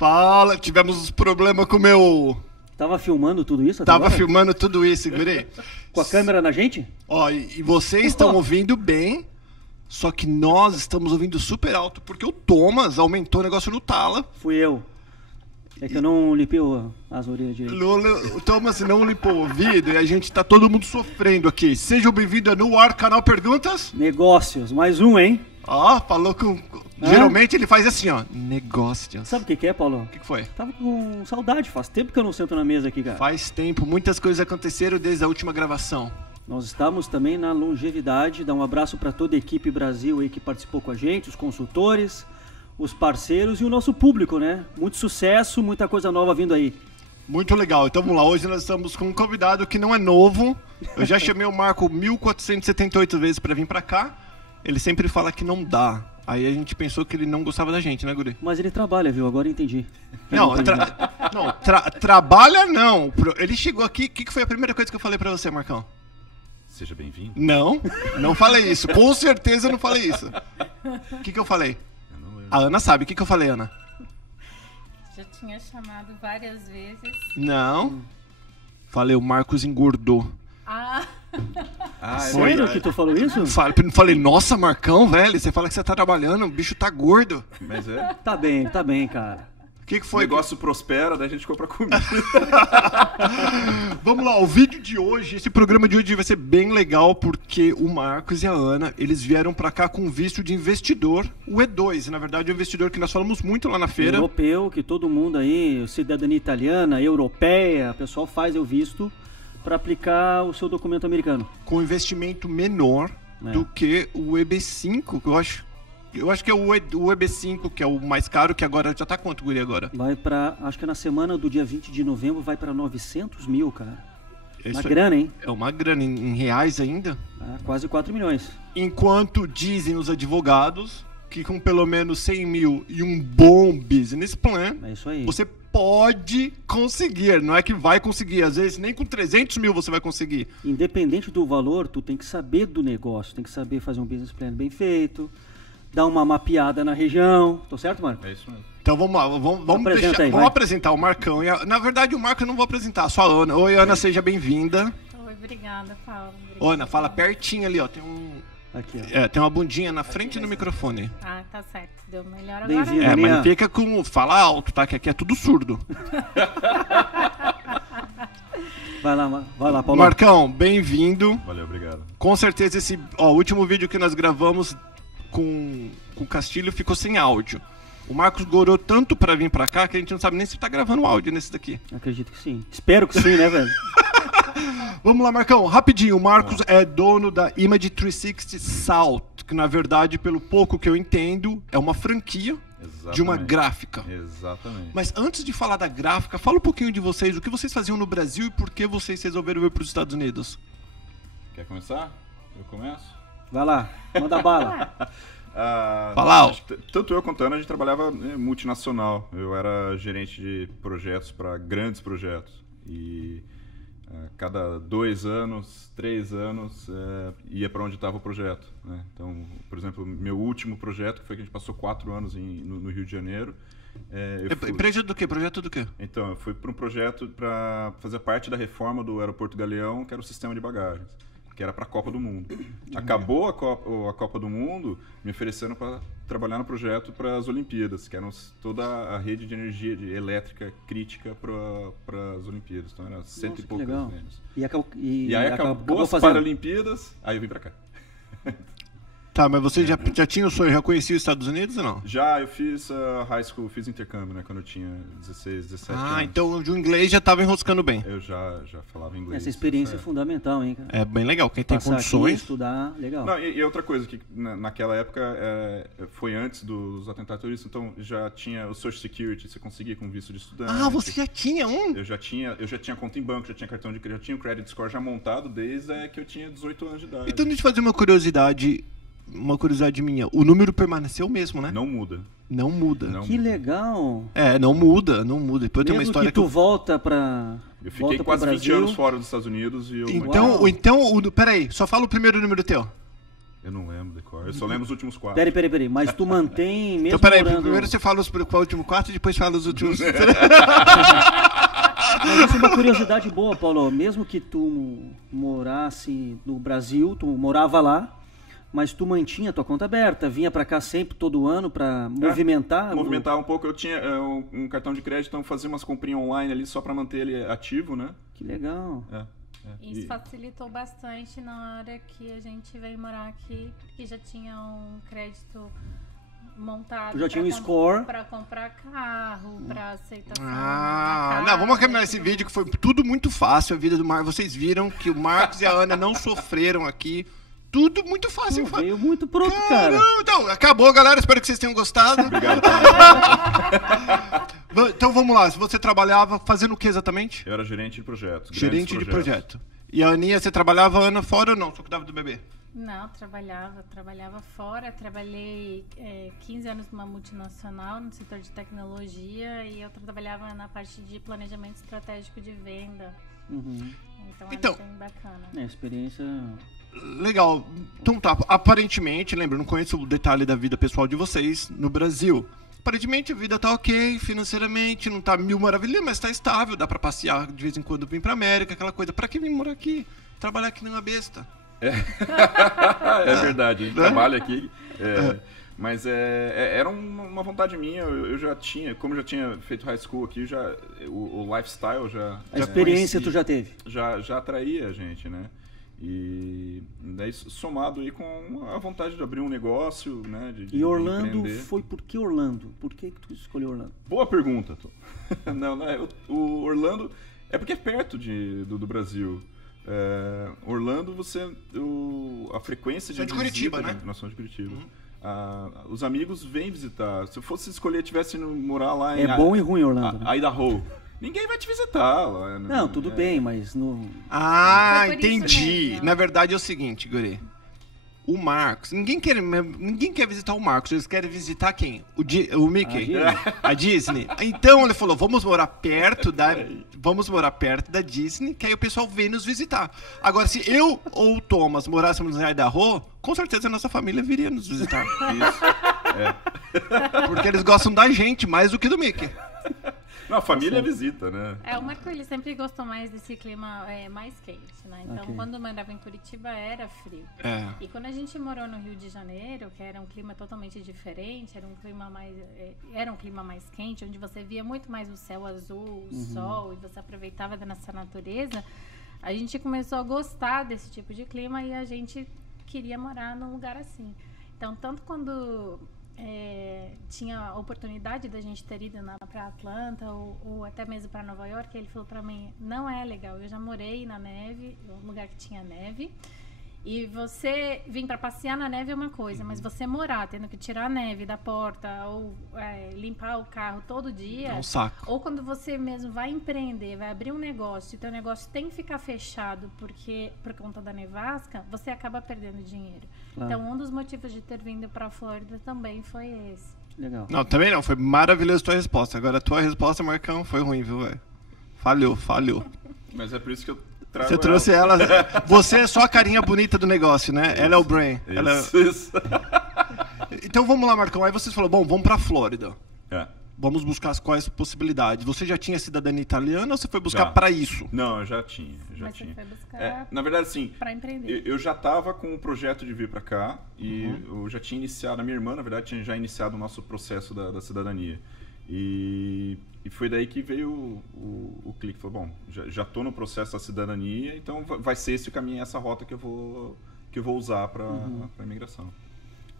Fala, tivemos uns problemas com o meu... Tava filmando tudo isso? Tava filmando tudo isso, guri. Com a câmera na gente? Ó, e vocês estão ouvindo bem, só que nós estamos ouvindo super alto, porque o Thomas aumentou o negócio no tala. Fui eu. É que eu não limpei as orelhas direito. O Thomas não limpou o ouvido e a gente tá todo mundo sofrendo aqui. Sejam bem-vindos no ar, canal Perguntas. Negócios, mais um, hein? Ó, falou com... Geralmente ele faz assim, ó, negócios. Sabe o que é, Paulo? O que foi? Tava com saudade, faz tempo que eu não sento na mesa aqui, cara. Faz tempo, muitas coisas aconteceram desde a última gravação. Nós estamos também na longevidade, dá um abraço para toda a equipe Brasil aí que participou com a gente, os consultores, os parceiros e o nosso público, né? Muito sucesso, muita coisa nova vindo aí. Muito legal, então vamos lá, hoje nós estamos com um convidado que não é novo. Eu já chamei o Marco 1478 vezes para vir para cá, ele sempre fala que não dá. Aí a gente pensou que ele não gostava da gente, né, guri? Mas ele trabalha, viu? Agora eu entendi. Trabalha não. Ele chegou aqui, o que foi a primeira coisa que eu falei pra você, Marcão? Seja bem-vindo. Não falei isso. Com certeza eu não falei isso. O que eu falei? Eu não lembro. A Ana sabe. O que eu falei, Ana? Já tinha chamado várias vezes. Não. Falei, o Marcos engordou. Sério que tu falou isso? Falei, nossa, Marcão, velho, você fala que você tá trabalhando, o bicho tá gordo. Mas é. Tá bem, cara. O que O foi? negócio prospera, daí a gente compra comida. Vamos lá, o vídeo de hoje, esse programa de hoje vai ser bem legal porque o Marcos e a Ana, eles vieram pra cá com visto de investidor, o E2, na verdade é um investidor que nós falamos muito lá na feira. Europeu, que todo mundo aí, cidadania italiana, europeia, o pessoal faz o visto para aplicar o seu documento americano. Com investimento menor do que o EB5, que eu acho que é o EB5, que é o mais caro, que agora já tá quanto, guri, agora? Vai pra, acho que na semana do dia 20 de novembro vai pra 900 mil, cara. Isso Uma grana, hein? É uma grana em reais ainda. Quase 4 milhões. Enquanto dizem os advogados que com pelo menos 100 mil e um bom business plan, É isso aí. você pode conseguir, não é que vai conseguir, às vezes nem com 300 mil você vai conseguir. Independente do valor, tu tem que saber do negócio, tem que saber fazer um business plan bem feito, dar uma mapeada na região. Tô certo, Marco? É isso mesmo. Então vamos lá, vamos apresentar o Marcão. Na verdade o Marco eu não vou apresentar, só a Ana. Oi, Ana, seja bem-vinda. Oi, obrigada, Paulo. Obrigada. Ana, fala pertinho ali, ó, tem Aqui, ó. tem uma bundinha na frente do microfone. Tá certo. Deu melhor agora. Bem-vindo. né? Mas fica com... Fala alto, tá? Que aqui é tudo surdo. Vai lá, Paulo. Marcão, bem-vindo. Valeu, obrigado. Com certeza o último vídeo que nós gravamos com o Castilho ficou sem áudio. O Marcos gorou tanto pra vir pra cá que a gente não sabe nem se tá gravando áudio nesse daqui. Acredito que sim. Espero que sim, né, velho? Vamos lá, Marcão, rapidinho. O Marcos é dono da Image 360 South, que na verdade, pelo pouco que eu entendo, é uma franquia de uma gráfica. Exatamente. Mas antes de falar da gráfica, fala um pouquinho de vocês, o que vocês faziam no Brasil e por que vocês resolveram vir para os Estados Unidos. Quer começar? Eu começo? Vai lá, manda bala. Fala. Tanto eu quanto a Ana, a gente trabalhava multinacional. Eu era gerente de projetos para grandes projetos. E cada 2 anos, 3 anos, ia para onde estava o projeto, né? Então, por exemplo, meu último projeto, que foi que a gente passou 4 anos no Rio de Janeiro. Projeto do quê? Projeto do quê? Então, eu fui para um projeto para fazer parte da reforma do Aeroporto Galeão, que era o sistema de bagagens, que era para a Copa do Mundo. Acabou a Copa do Mundo, me ofereceram para trabalhar no projeto para as Olimpíadas, que eram toda a rede de energia elétrica crítica para as Olimpíadas. Então, era 100 e poucos anos. E aí acabou as Paralimpíadas, aí eu vim para cá. Tá, mas você já tinha o sonho, já conhecia os Estados Unidos ou não? Já, eu fiz high school, fiz intercâmbio, né, quando eu tinha 16, 17 anos. Então o inglês já estava enroscando bem. Eu já falava inglês. Essa experiência é fundamental, hein, cara? É bem legal, quem tem Passar condições... aqui, estudar, legal. Não, e outra coisa, que naquela época foi antes dos atentados terroristas, então já tinha o Social Security, você conseguia com visto de estudante. Você já tinha um? Eu já tinha conta em banco, já tinha cartão de crédito, já tinha o credit score já montado desde que eu tinha 18 anos de idade. Então deixa eu fazer uma curiosidade minha. O número permaneceu o mesmo, né? Não muda. Não muda. Que legal. Não muda. Depois tem uma Mesmo história que tu volta pra... Eu fiquei quase 20 anos fora dos Estados Unidos e eu... Então, peraí, só fala o primeiro número teu. Eu não lembro decor. Eu só lembro os últimos 4. Peraí. Mas tu mantém mesmo Então, peraí, morando... primeiro você fala os últimos 4 e depois fala os últimos... Mas isso é uma curiosidade boa, Paulo. Mesmo que tu morasse no Brasil, tu morava lá, mas tu mantinha a tua conta aberta, vinha pra cá sempre, todo ano, pra movimentar... Movimentar um pouco. Eu tinha um cartão de crédito, então fazia umas comprinhas online ali só pra manter ele ativo, né? Que legal. Isso facilitou bastante na hora que a gente veio morar aqui, porque já tinha um crédito montado. Já tinha um score. Pra comprar carro, pra aceitação. Não, vamos terminar esse vídeo que foi tudo muito fácil, a vida do Marcos. Vocês viram que o Marcos e a Ana não sofreram aqui. Tudo muito fácil. Veio muito pronto, cara. Então, acabou, galera. Espero que vocês tenham gostado. Obrigado. Então vamos lá. Se você trabalhava fazendo o que exatamente? Eu era gerente de projetos. Gerente de projeto. E a Aninha, você trabalhava, Ana, fora ou não? Só cuidava do bebê? Não, trabalhava fora. Trabalhei 15 anos numa multinacional no setor de tecnologia e eu trabalhava na parte de planejamento estratégico de venda. Então, era bem bacana. Experiência... Legal. Então tá, aparentemente, lembra, não conheço o detalhe da vida pessoal de vocês no Brasil. Aparentemente a vida tá ok, financeiramente, não tá mil maravilhas, mas tá estável, dá pra passear de vez em quando, vir pra América, aquela coisa. Pra que vir morar aqui? Trabalhar aqui nem uma besta. É verdade, a gente trabalha aqui. Mas era uma vontade minha, eu já tinha, como já tinha feito high school aqui, o lifestyle já... A experiência tu já teve? Já atraía a gente, né? E daí somado aí com a vontade de abrir um negócio, né? E Orlando foi por que Orlando? Por que tu escolheu Orlando? Boa pergunta, Tom. O Orlando é porque é perto do Brasil. Orlando, a frequência de Curitiba, visita, né? Nós somos de Curitiba. Os amigos vêm visitar. Se eu fosse escolher, tivesse indo morar lá em... É bom e ruim Orlando, né? Idaho. Ninguém vai te visitar lá. Né? Não, tudo bem, mas no... Entendi. Na verdade é o seguinte, Guri. O Marcos, ninguém quer visitar o Marcos, eles querem visitar quem? O Mickey? A Disney. Então ele falou, vamos morar perto da Disney, que aí o pessoal vem nos visitar. Agora, se eu ou o Thomas morássemos em Idaho, com certeza a nossa família viria nos visitar. Isso. Porque eles gostam da gente mais do que do Mickey. Não, a família visita, né? O Marco, ele sempre gostou mais desse clima mais quente, né? Então, quando eu morava em Curitiba, era frio. E quando a gente morou no Rio de Janeiro, que era um clima totalmente diferente, era um clima mais quente, onde você via muito mais o céu azul, o sol, e você aproveitava dessa natureza, a gente começou a gostar desse tipo de clima e a gente queria morar num lugar assim. Então, tanto quando... tinha a oportunidade da gente ter ido para Atlanta ou até mesmo para Nova York, ele falou para mim, não é legal, eu já morei na neve, um lugar que tinha neve, e você vir para passear na neve é uma coisa, mas você morar tendo que tirar a neve da porta ou limpar o carro todo dia, é um saco. ou quando você mesmo vai empreender, vai abrir um negócio e teu negócio tem que ficar fechado por conta da nevasca, você acaba perdendo dinheiro. Claro. Então, um dos motivos de ter vindo para a Flórida também foi esse. Legal. Não, também não. Foi maravilhosa a tua resposta. Agora, a tua resposta, Marcão, foi ruim, viu, velho? Falhou. Mas é por isso que eu trago Você trouxe ela. Você é só a carinha bonita do negócio, né? Ela é o brain. Isso. Então, vamos lá, Marcão. Aí vocês falaram, vamos pra Flórida. Vamos buscar quais possibilidades. Você já tinha cidadania italiana ou você foi buscar para isso? Não, eu já tinha. Mas você foi buscar na verdade, sim. Para empreender. Eu já estava com o projeto de vir para cá e eu já tinha iniciado, a minha irmã, na verdade, tinha já iniciado o nosso processo da cidadania. E foi daí que veio o clique. Falei, bom, já estou no processo da cidadania, então vai ser esse o caminho, essa rota que eu vou usar para a imigração.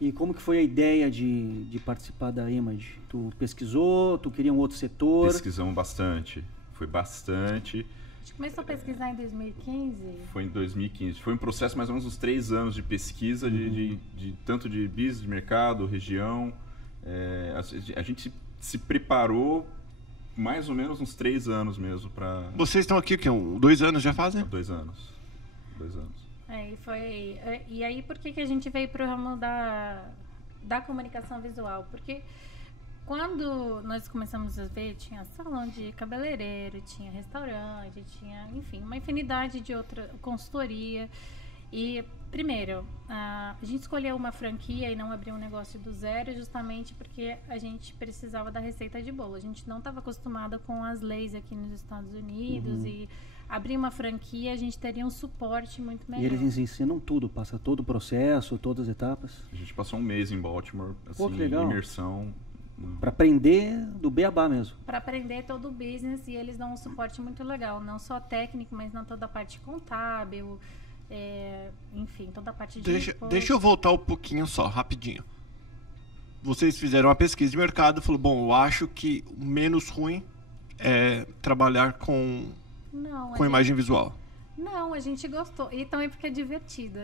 E como que foi a ideia de participar da Image? Tu pesquisou? Tu queria um outro setor? Pesquisamos bastante. Foi bastante. A gente começou a pesquisar em 2015? Foi em 2015. Foi um processo mais ou menos uns 3 anos de pesquisa, de tanto de business, de mercado, região. A gente se preparou mais ou menos uns 3 anos mesmo para... Vocês estão aqui, o quê? 2 anos já fazem? 2 anos. 2 anos. E aí, por que a gente veio para o ramo da comunicação visual? Porque quando nós começamos a ver, tinha salão de cabeleireiro, tinha restaurante, tinha, enfim, uma infinidade de outra consultoria. E, primeiro, a gente escolheu uma franquia e não abrir um negócio do zero justamente porque a gente precisava da receita de bolo. A gente não estava acostumada com as leis aqui nos Estados Unidos e abrir uma franquia a gente teria um suporte muito melhor. E eles ensinam tudo, passa todo o processo, todas as etapas. A gente passou um mês em Baltimore, assim, que legal. imersão. Para aprender do beabá mesmo. Para aprender todo o business, e eles dão um suporte muito legal, não só técnico, mas não toda a parte contábil, enfim, toda a parte de... Deixa eu voltar um pouquinho só, rapidinho. Vocês fizeram uma pesquisa de mercado, falou, bom, eu acho que o menos ruim é trabalhar com imagem visual. Não, a gente gostou. E também porque é divertido.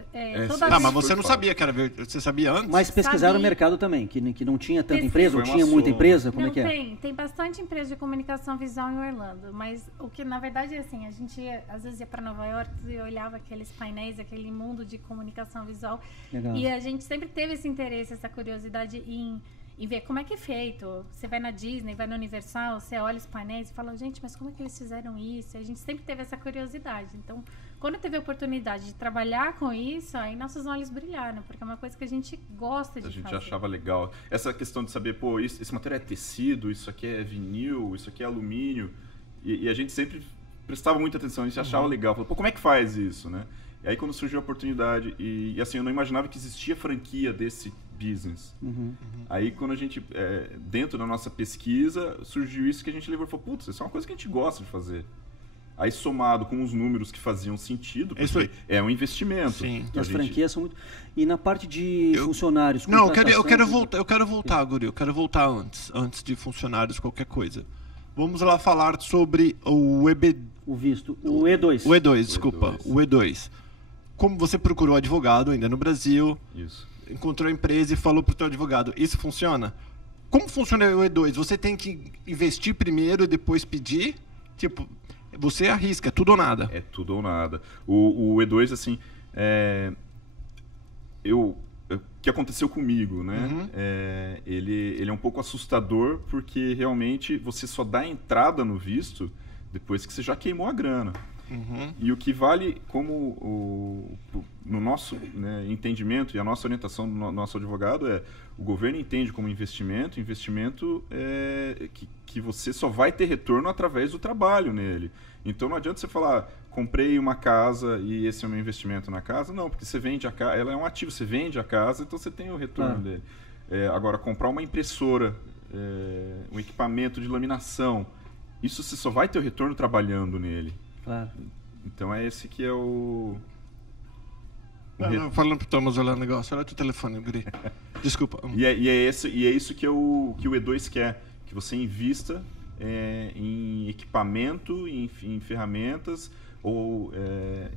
Mas você não sabia que era verdade. Você sabia antes? Mas pesquisaram o mercado também, que não tinha tanta empresa, ou tinha muita empresa? Como é que é? Tem bastante empresa de comunicação visual em Orlando. Mas o que, na verdade, é assim, a gente às vezes ia para Nova York e olhava aqueles painéis, aquele mundo de comunicação visual. Legal. E a gente sempre teve esse interesse, essa curiosidade em ver como é que é feito. Você vai na Disney, vai no Universal, você olha os painéis e fala, gente, mas como é que eles fizeram isso? E a gente sempre teve essa curiosidade. Então, quando teve a oportunidade de trabalhar com isso, aí nossos olhos brilharam, porque é uma coisa que a gente gosta de fazer. A gente achava legal. Essa questão de saber, pô, esse material é tecido, isso aqui é vinil, isso aqui é alumínio. E a gente sempre prestava muita atenção, a gente achava legal. Falou, pô, como é que faz isso, né? E aí quando surgiu a oportunidade, e assim, eu não imaginava que existia franquia desse business. Aí quando a gente, dentro da nossa pesquisa, surgiu isso que a gente levou e falou, putz, isso é uma coisa que a gente gosta de fazer. Aí somado com os números que faziam sentido, porque é um investimento. Sim. Então, as franquias são muito... E na parte de funcionários... Não, eu quero voltar, Guri, eu quero voltar antes de funcionários, qualquer coisa. Vamos lá falar sobre o E2. O E2, desculpa. O E2. Como você procurou advogado ainda no Brasil... Isso. Encontrou a empresa e falou pro teu advogado, isso funciona? Como funciona o E2? Você tem que investir primeiro e depois pedir? Tipo, você arrisca, é tudo ou nada. É tudo ou nada. O E2, assim, o que aconteceu comigo, né? Ele é um pouco assustador porque realmente você só dá entrada no visto depois que você já queimou a grana. E o que vale como no nosso entendimento e a nossa orientação do nosso advogado o governo entende como investimento é que você só vai ter retorno através do trabalho nele. Então não adianta você falar, comprei uma casa e esse é o meu investimento na casa. Não, porque você vende a casa, ela é um ativo, você vende a casa, então você tem o retorno dele. Agora, comprar uma impressora, um equipamento de laminação, isso você só vai ter o retorno trabalhando nele. Claro. Então é esse que é o... Não, falando pro Thomas olhar o negócio, olha o teu telefone, Guri. Desculpa. E é isso que o E2 quer, que você invista em equipamento, em ferramentas, ou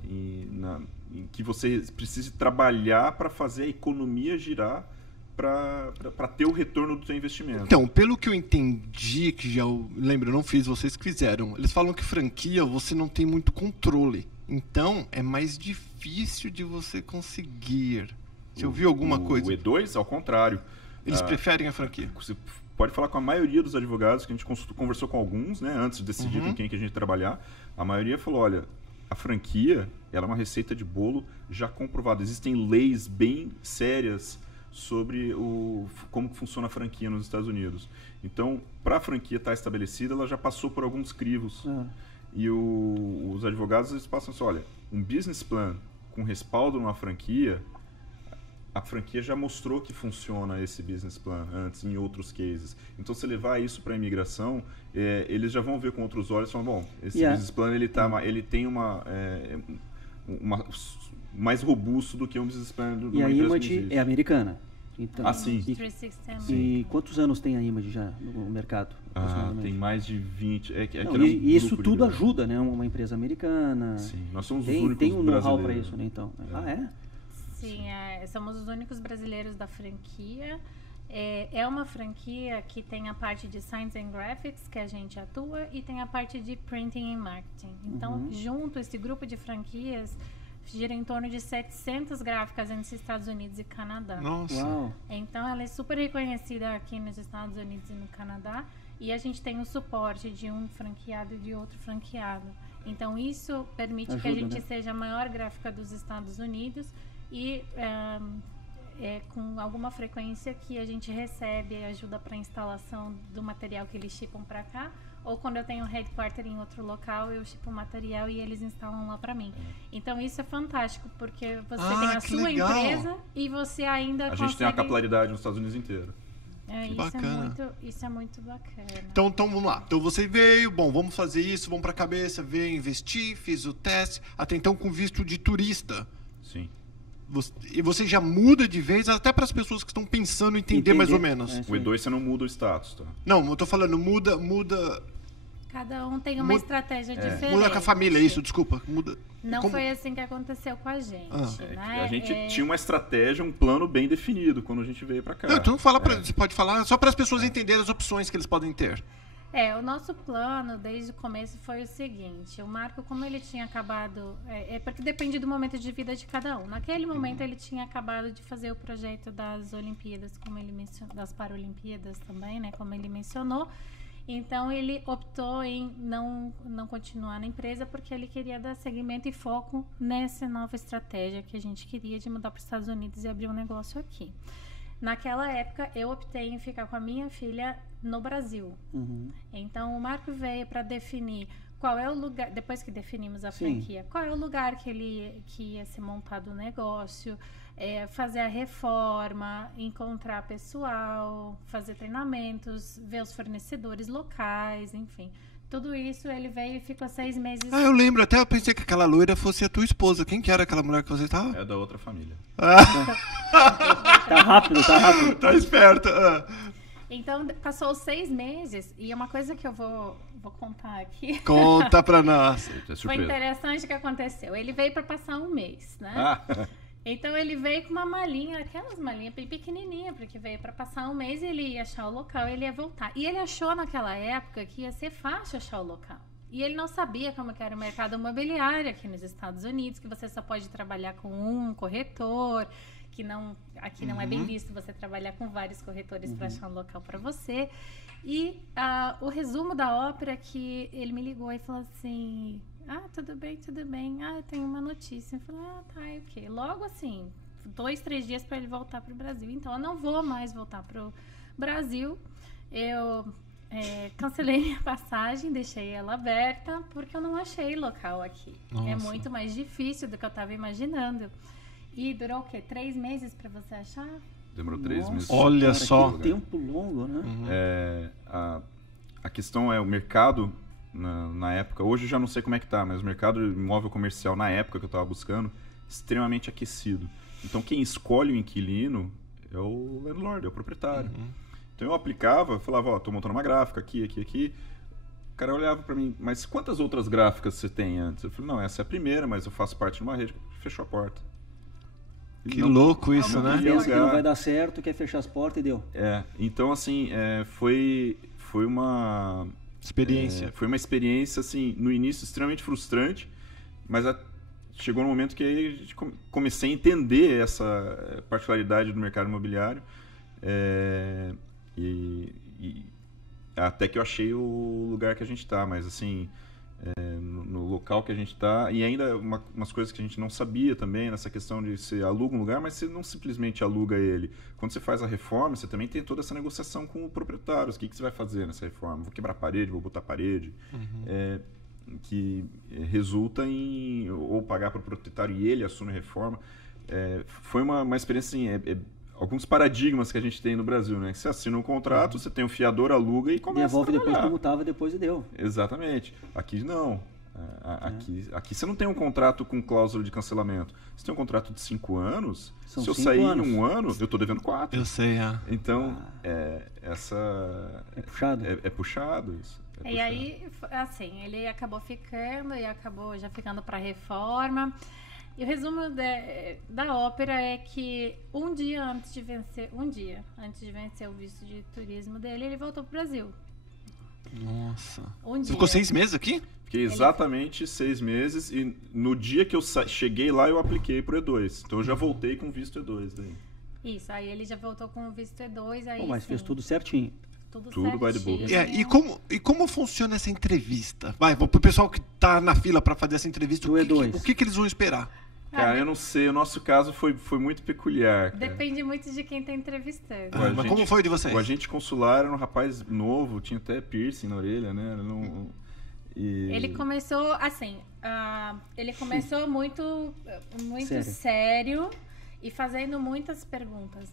em que você precise trabalhar para fazer a economia girar para ter o retorno do seu investimento. Então, pelo que eu entendi, que já eu lembro, eu não fiz, vocês que fizeram, eles falam que franquia você não tem muito controle. Então, é mais difícil de você conseguir. Você ouviu alguma coisa? O E2, ao contrário. Eles preferem a franquia. Você pode falar com a maioria dos advogados, que a gente conversou com alguns, né, antes de decidir com quem que a gente ia trabalhar. A maioria falou, olha, a franquia ela é uma receita de bolo já comprovada. Existem leis bem sérias sobre como funciona a franquia nos Estados Unidos. Então, para a franquia estar estabelecida, ela já passou por alguns crivos. E os advogados eles passam assim, olha, um business plan com respaldo numa franquia, a franquia já mostrou que funciona esse business plan antes, em outros cases. Então, se levar isso para a imigração, eles já vão ver com outros olhos e falam, bom, esse business plan ele tem uma mais robusto do que um business plan de uma empresa. E a Image é americana. Então, sim. E quantos anos tem a Image já no mercado? Tem mais de 20. E isso tudo ajuda, né? Uma empresa americana. Sim, nós somos os únicos tem um know-how para brasileiros. isso, né? Então. Sim, somos os únicos brasileiros da franquia. É uma franquia que tem a parte de Science and Graphics, que a gente atua, e tem a parte de Printing and Marketing. Então, junto, esse grupo de franquias gira em torno de 700 gráficas entre os Estados Unidos e Canadá. Nossa! Uau. Então, ela é super reconhecida aqui nos Estados Unidos e no Canadá. E a gente tem o suporte de um franqueado e de outro franqueado. Então, isso permite que a gente seja a maior gráfica dos Estados Unidos e com alguma frequência que a gente recebe ajuda para instalação do material que eles chipam para cá, ou quando eu tenho um headquarter em outro local, eu chipo o material e eles instalam lá para mim. Então isso é fantástico, porque você tem a sua legal. Empresa e você ainda consegue... A gente tem a capilaridade nos Estados Unidos inteiro. Isso é muito bacana. Então vamos lá. Então você veio, bom, vamos fazer isso, vamos para a cabeça, veio investir, fiz o teste, até então com visto de turista. Sim. E você já muda de vez, até para as pessoas que estão pensando em entender mais ou menos. O E2 você não muda o status, tá? Não, eu tô falando, muda... Cada um tem uma estratégia diferente. Muda com a família, isso, desculpa. Muda. Não foi assim que aconteceu com a gente, né? A gente tinha uma estratégia, um plano bem definido quando a gente veio para cá. Não, então você pode falar só para as pessoas entenderem as opções que eles podem ter. O nosso plano desde o começo foi o seguinte: o Marco, como ele tinha acabado, porque depende do momento de vida de cada um. Naquele momento ele tinha acabado de fazer o projeto das Olimpíadas, como ele mencionou, das Paralimpíadas também, né, como ele mencionou. Então ele optou em não continuar na empresa porque ele queria dar seguimento e foco nessa nova estratégia que a gente queria de mudar para os Estados Unidos e abrir um negócio aqui. Naquela época, eu optei em ficar com a minha filha no Brasil. Então, o Marco veio para definir qual é o lugar, depois que definimos a franquia, qual é o lugar que ia ser montado o negócio, fazer a reforma, encontrar pessoal, fazer treinamentos, ver os fornecedores locais, enfim. Tudo isso, ele veio e ficou 6 meses... eu lembro, até eu pensei que aquela loira fosse a tua esposa. Quem que era aquela mulher que você estava? É da outra família. Tá rápido. Tá esperto. Então, passou 6 meses, e é uma coisa que eu vou contar aqui. Conta pra nós. Foi interessante o que aconteceu. Ele veio para passar 1 mês, né? Então ele veio com uma malinha, aquelas malinhas bem pequenininha, porque veio para passar 1 mês, ele ia achar o local, ele ia voltar. E ele achou naquela época que ia ser fácil achar o local. E ele não sabia como que era o mercado imobiliário aqui nos Estados Unidos, que você só pode trabalhar com um corretor, que aqui não é bem visto você trabalhar com vários corretores para achar um local para você. E o resumo da ópera é que ele me ligou e falou assim... tudo bem. Eu tenho uma notícia. Eu falei, tá, e o quê? Logo assim, 2, 3 dias para ele voltar para o Brasil. Então, eu não vou mais voltar para o Brasil. Eu cancelei minha passagem, deixei ela aberta, porque eu não achei local aqui. Nossa. É muito mais difícil do que eu estava imaginando. E durou o quê? 3 meses para você achar? Demorou 3 meses. Olha só. Que tempo longo, né? A questão é o mercado... Na época, hoje eu já não sei como é que tá, mas o mercado imóvel comercial na época que eu estava buscando, extremamente aquecido. Então quem escolhe o inquilino é o landlord, é o proprietário. Então eu aplicava, falava, tô montando uma gráfica aqui. O cara olhava para mim, mas quantas outras gráficas você tem antes? Eu falei, não, essa é a primeira, mas eu faço parte de uma rede. Fechou a porta. Que louco isso, né? Pensa que não vai dar certo, quer fechar as portas e deu. Então assim, foi uma... experiência. Foi uma experiência, assim, no início extremamente frustrante, mas chegou no momento que aí comecei a entender essa particularidade do mercado imobiliário e até que eu achei o lugar que a gente está, mas assim, no local que a gente está, e ainda umas coisas que a gente não sabia também, nessa questão de você aluga um lugar, mas você não simplesmente aluga ele. Quando você faz a reforma, você também tem toda essa negociação com o proprietário. O que você vai fazer nessa reforma? Vou quebrar a parede, vou botar a parede. Que resulta em ou pagar para o proprietário e ele assume a reforma. Foi uma experiência assim, alguns paradigmas que a gente tem no Brasil, né? Que você assina um contrato, você tem um fiador, aluga e começa devolve a trabalhar. Depois como estava, depois e deu. Exatamente. Aqui não. Aqui você não tem um contrato com cláusula de cancelamento. Você tem um contrato de 5 anos. São se eu 5 sair anos. em 1 ano, eu estou devendo 4. Eu sei, Então, É puxado? É puxado isso. E aí, assim, ele acabou ficando e acabou já ficando para reforma. E o resumo da ópera é que um dia antes de vencer o visto de turismo dele, ele voltou pro Brasil. Nossa. Você ficou 6 meses aqui? Fiquei exatamente 6 meses e no dia que eu cheguei lá eu apliquei pro E2. Então eu já voltei com visto E2 daí. Isso, aí ele já voltou com o visto E2. Aí, mas fez tudo certinho. Tudo by the book. E como funciona essa entrevista? Vai, pro pessoal que tá na fila para fazer essa entrevista, o que eles vão esperar? Cara, eu não sei. O nosso caso foi muito peculiar. Cara. Depende muito de quem tá entrevistando. Mas como foi de vocês? O agente consular era um rapaz novo, tinha até piercing na orelha, né? Ele começou assim, ele começou muito sério e fazendo muitas perguntas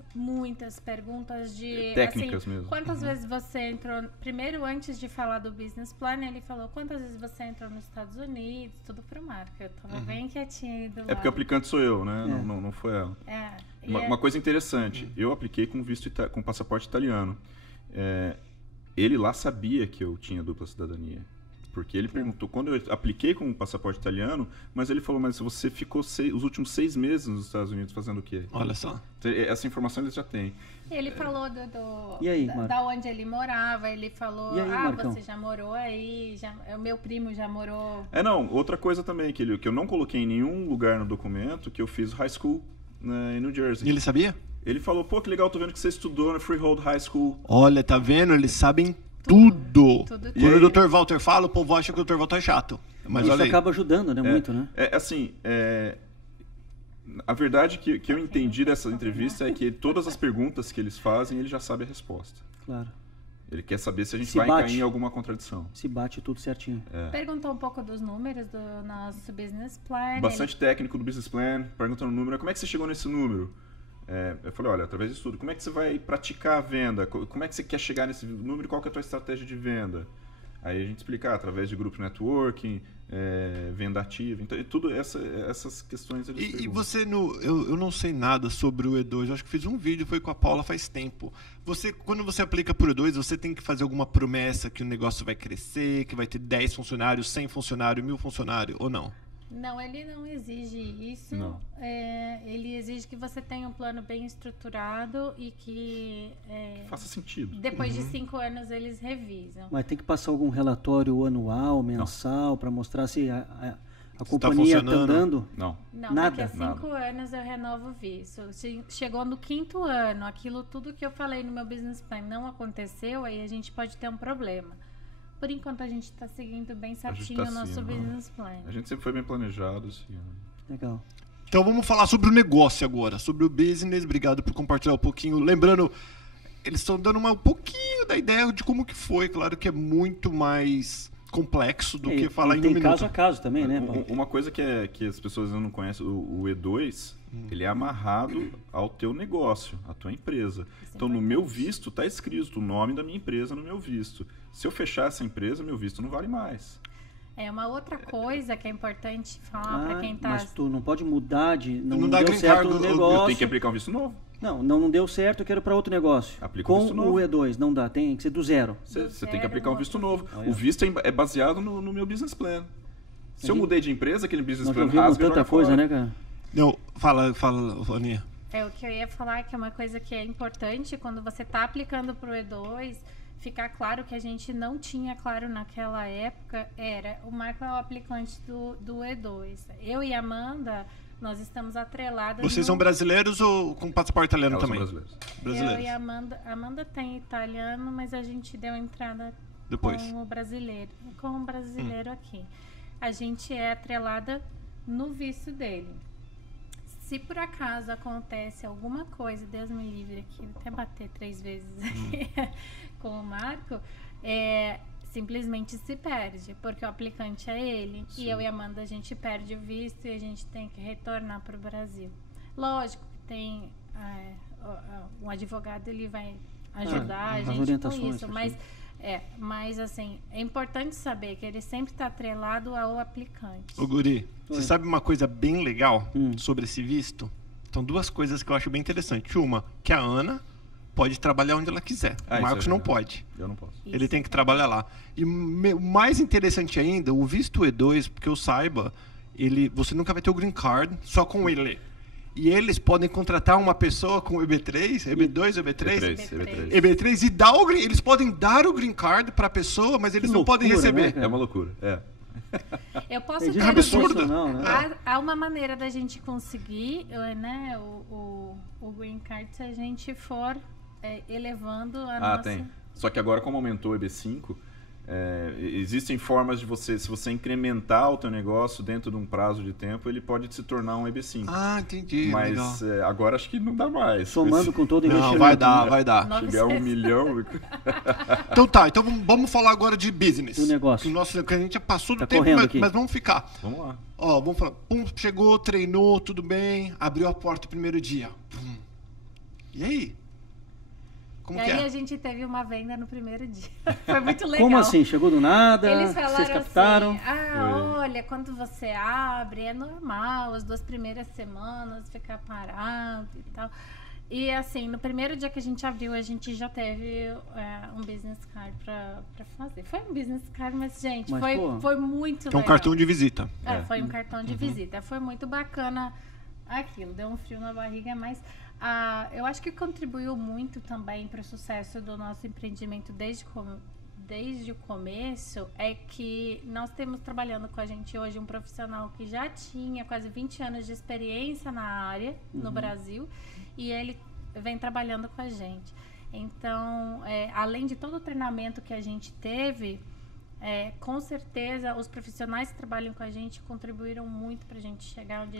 de técnicas assim, mesmo. Quantas vezes você entrou, primeiro antes de falar do business plan, ele falou quantas vezes você entrou nos Estados Unidos, tudo pro Marco. Eu tava bem quietinho do lado. Porque o aplicante sou eu, né? Não foi ela. Uma coisa interessante, eu apliquei com com passaporte italiano. Ele lá sabia que eu tinha dupla cidadania. Porque ele perguntou, quando eu apliquei com o passaporte italiano, mas ele falou, mas você ficou os últimos 6 meses nos Estados Unidos fazendo o quê? Olha só. Essa informação eles já têm. Ele falou da onde ele morava, ele falou, você já morou aí, o meu primo já morou... Outra coisa também, que eu não coloquei em nenhum lugar no documento, que eu fiz high school em New Jersey. E ele sabia? Ele falou, pô, que legal, tô vendo que você estudou na Freehold High School. Olha, tá vendo? Eles sabem tudo. Quando o Dr. Walter fala, o povo acha que o Dr. Walter é chato. Mas isso acaba ajudando, né? Muito, né? A verdade que eu entendi dessa entrevista é que todas as perguntas que eles fazem, ele já sabe a resposta. Claro. Ele quer saber se a gente vai cair em alguma contradição. Se bate tudo certinho. Perguntou um pouco dos números do nosso business plan. Bastante técnico do business plan, perguntando o número. Como é que você chegou nesse número? Eu falei, olha, através de estudo, como é que você vai praticar a venda? Como é que você quer chegar nesse número? Qual que é a tua estratégia de venda? Aí a gente explica através de grupo networking, venda ativa, então, tudo essas questões eles perguntam. E você, eu não sei nada sobre o E2, eu acho que fiz um vídeo, foi com a Paula faz tempo. Quando você aplica por E2, você tem que fazer alguma promessa que o negócio vai crescer, que vai ter 10 funcionários, 100 funcionários, 1000 funcionários, ou não? Não, ele não exige isso. Não. Ele exige que você tenha um plano bem estruturado e que... faça sentido. Depois de 5 anos eles revisam. Mas tem que passar algum relatório anual, mensal, para mostrar se a tá companhia está andando? Não. Daqui a 5 anos eu renovo o visto. Chegou no 5º ano, aquilo tudo que eu falei no meu business plan não aconteceu, aí a gente pode ter um problema. Por enquanto a gente está seguindo bem certinho o nosso business plan. A gente sempre foi bem planejado. Assim. Legal. Então vamos falar sobre o negócio agora, sobre o business. Obrigado por compartilhar um pouquinho. Lembrando, eles estão dando um pouquinho da ideia de como que foi. Claro que é muito mais complexo do que falar em um minuto. Tem caso a caso também, né? Uma coisa que as pessoas não conhecem, o E2, ele é amarrado ao teu negócio, à tua empresa. Então, no meu visto, está escrito o nome da minha empresa no meu visto. Se eu fechar essa empresa, meu visto não vale mais. Uma outra coisa que é importante falar para quem está... Mas tu não pode mudar não deu certo no negócio. Eu tenho que aplicar um visto novo. Não deu certo, eu quero para outro negócio. Aplica com um visto novo. o E2, não dá, tem que ser do zero. Você tem que aplicar um visto novo. O visto é baseado no meu business plan. Se eu mudei de empresa, aquele business plan rasga, tanta coisa, né, cara? Não, fala, Aninha. O que eu ia falar é que é uma coisa que é importante quando você está aplicando para o E2, ficar claro que a gente não tinha claro naquela época, o Marco é o aplicante do E2. Eu e a Amanda, nós estamos atreladas... Vocês são brasileiros ou com passaporte italiano também? São brasileiros. Eu e a Amanda tem italiano, mas a gente deu entrada depois com um brasileiro aqui. A gente é atrelada no visto dele. Se por acaso acontece alguma coisa, Deus me livre aqui, até bater 3 vezes aqui com o Marco, simplesmente se perde, porque o aplicante é ele. Sim. E eu e a Amanda, a gente perde o visto e a gente tem que retornar para o Brasil. Lógico que tem um advogado, ele vai ajudar a gente com isso, mas assim, é importante saber que ele sempre está atrelado ao aplicante. Ô Guri, você sabe uma coisa bem legal sobre esse visto? São 2 coisas que eu acho bem interessantes. Uma, que a Ana pode trabalhar onde ela quiser. O Marcos não pode. Eu não posso. Ele tem que trabalhar lá. E o mais interessante ainda, o visto E2, porque eu saiba, você nunca vai ter o green card só com ele. E eles podem contratar uma pessoa com EB3, EB2, EB3? EB3 e dar eles podem dar o green card para a pessoa, mas eles não podem receber. Né, é uma loucura, Eu posso ter absurdo. Há uma maneira da gente conseguir, o green card se a gente for elevando a nossa... Só que agora, como aumentou o EB5, existem formas de você, se você incrementar o teu negócio dentro de um prazo de tempo, ele pode se tornar um EB5. Ah, entendi. Mas agora acho que não dá mais. Somando com todo o investimento. Não, vai dar. Se tiver 1 milhão... Então tá, então vamos falar agora de business. Do negócio. Que a gente já passou do Tá tempo, mas vamos ficar. Vamos lá. Ó, vamos falar. Chegou, treinou, tudo bem, abriu a porta o primeiro dia. E aí? Como que aí a gente teve uma venda no primeiro dia. Foi muito legal. Como assim? Chegou do nada? Eles falaram vocês captaram? assim, olha, quando você abre, é normal, as 2 primeiras semanas ficar parado e tal. E assim, no primeiro dia que a gente abriu, a gente já teve um business card pra fazer. Foi um business card, mas, gente, foi muito legal. Um cartão de visita. Foi um cartão de visita. Foi muito bacana aquilo. Deu um frio na barriga, mas... eu acho que contribuiu muito também para o sucesso do nosso empreendimento desde o começo é que nós temos trabalhando com a gente hoje um profissional que já tinha quase 20 anos de experiência na área no Brasil e ele vem trabalhando com a gente. Então, além de todo o treinamento que a gente teve, com certeza os profissionais que trabalham com a gente contribuíram muito para a gente chegar onde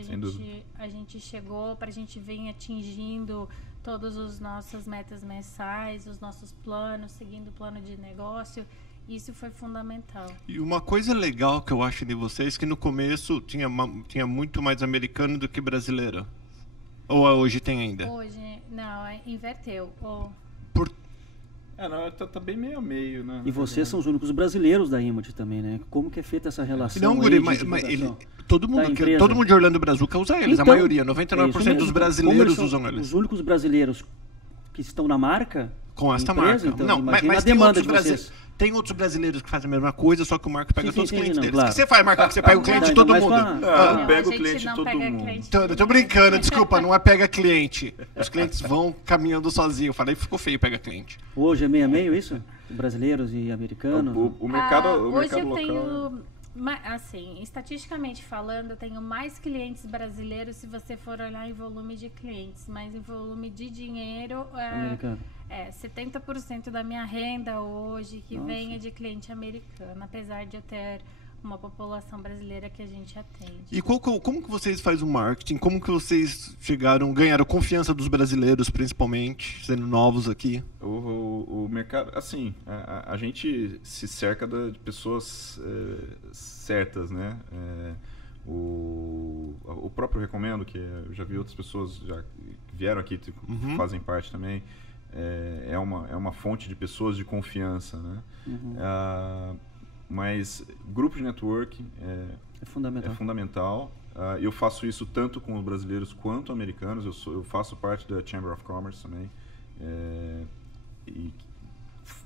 a gente chegou, para a gente vir atingindo todas as nossas metas mensais, os nossos planos, seguindo o plano de negócio. Isso foi fundamental. E uma coisa legal que eu acho de vocês é que no começo tinha muito mais americano do que brasileiro. Ou hoje tem ainda? Hoje, não, inverteu. Não, tá bem meio a meio, né? E vocês são os únicos brasileiros da Image também, né? Como que é feita essa relação? Não, Guri, mas todo mundo de Orlando Brazuca usa eles, então, a maioria, 99% dos brasileiros usam eles. Os únicos brasileiros que estão na marca? Com esta marca. Então, não, mas a demanda de vocês. Tem outros brasileiros que fazem a mesma coisa, só que o Marco pega todos os clientes deles. Claro. O que você faz, Marco? Você pega o cliente de todo mundo. Pega o cliente de todo mundo. Eu tô brincando, desculpa, não é pega cliente. Os clientes vão caminhando sozinhos. Eu falei, ficou feio pega cliente. Hoje é meio a meio isso? Brasileiros e americanos? O mercado hoje eu local... tenho, assim, estatisticamente falando, eu tenho mais clientes brasileiros se você for olhar em volume de clientes, mas em volume de dinheiro... Americano. 70% da minha renda hoje que vem é de cliente americano, apesar de eu ter uma população brasileira que a gente atende. E como que vocês fazem o marketing? Como que vocês ganharam confiança dos brasileiros, principalmente, sendo novos aqui? O mercado, assim, a gente se cerca de pessoas certas, né? O próprio Recomendo, que eu já vi outras pessoas já vieram aqui, fazem parte também. É uma fonte de pessoas de confiança, né? Mas grupo de networking é fundamental. Eu faço isso tanto com os brasileiros quanto americanos. Eu faço parte da Chamber of Commerce também. E